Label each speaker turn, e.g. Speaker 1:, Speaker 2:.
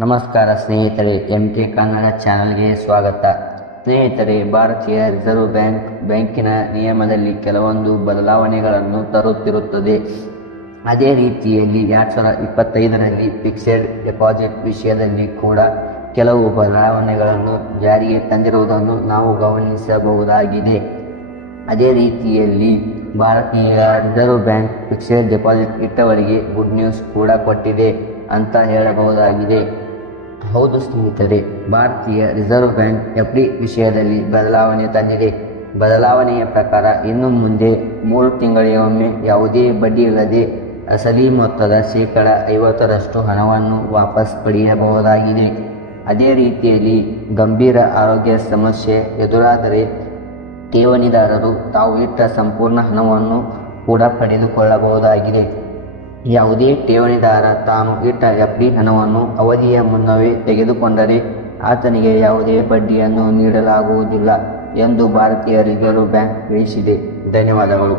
Speaker 1: ನಮಸ್ಕಾರ ಸ್ನೇಹಿತರೆ M T Kannada ಚಾನಲ್ಗೆ ಸ್ವಾಗತ. ಸ್ನೇಹಿತರೆ, ಭಾರತೀಯ ರಿಸರ್ವ್ ಬ್ಯಾಂಕ್, ಬ್ಯಾಂಕಿನ ನಿಯಮದಲ್ಲಿ ಕೆಲವೊಂದು ಬದಲಾವಣೆಗಳನ್ನು ತರುತ್ತಿರುತ್ತದೆ. ಅದೇ ರೀತಿಯಲ್ಲಿ ಎರಡು ಸಾವಿರದ ಇಪ್ಪತ್ತೈದರಲ್ಲಿ ಫಿಕ್ಸೆಡ್ ಡೆಪಾಸಿಟ್ ವಿಷಯದಲ್ಲಿ ಕೂಡ ಕೆಲವು ಬದಲಾವಣೆಗಳನ್ನು ಜಾರಿಗೆ ತಂದಿರುವುದನ್ನು ನಾವು ಗಮನಿಸಬಹುದಾಗಿದೆ. ಅದೇ ರೀತಿಯಲ್ಲಿ ಭಾರತೀಯ ರಿಸರ್ವ್ ಬ್ಯಾಂಕ್ ಫಿಕ್ಸೆಡ್ ಡೆಪಾಸಿಟ್ ಇಟ್ಟವರಿಗೆ ಗುಡ್ ನ್ಯೂಸ್ ಕೂಡ ಕೊಟ್ಟಿದೆ ಅಂತ ಹೇಳಬಹುದಾಗಿದೆ. ಹೌದು ಸ್ನೇಹಿತರೆ, ಭಾರತೀಯ ರಿಸರ್ವ್ ಬ್ಯಾಂಕ್ ಎಫ್ ಡಿ ವಿಷಯದಲ್ಲಿ ಬದಲಾವಣೆ ತಂದಿದೆ. ಬದಲಾವಣೆಯ ಪ್ರಕಾರ ಇನ್ನು ಮುಂದೆ ಮೂರು ತಿಂಗಳಿಗೊಮ್ಮೆ ಯಾವುದೇ ಬಡ್ಡಿ ಇಲ್ಲದೆ ಅಸಲಿ ಮೊತ್ತದ ಶೇಕಡ ಐವತ್ತರಷ್ಟು ಹಣವನ್ನು ವಾಪಸ್ ಪಡೆಯಬಹುದಾಗಿದೆ. ಅದೇ ರೀತಿಯಲ್ಲಿ ಗಂಭೀರ ಆರೋಗ್ಯ ಸಮಸ್ಯೆ ಎದುರಾದರೆ ಠೇವಣಿದಾರರು ತಾವು ಇಟ್ಟ ಸಂಪೂರ್ಣ ಹಣವನ್ನು ಕೂಡ ಪಡೆದುಕೊಳ್ಳಬಹುದಾಗಿದೆ. ಯಾವುದೇ ಠೇವಣಿದಾರ ತಾನು ಇಟ್ಟ ಎಫ್ ಡಿ ಹಣವನ್ನು ಅವಧಿಯ ಮುನ್ನವೇ ತೆಗೆದುಕೊಂಡರೆ ಆತನಿಗೆ ಯಾವುದೇ ಬಡ್ಡಿಯನ್ನು ನೀಡಲಾಗುವುದಿಲ್ಲ ಎಂದು ಭಾರತೀಯ ರಿಸರ್ವ್ ಬ್ಯಾಂಕ್ ತಿಳಿಸಿದೆ. ಧನ್ಯವಾದಗಳು.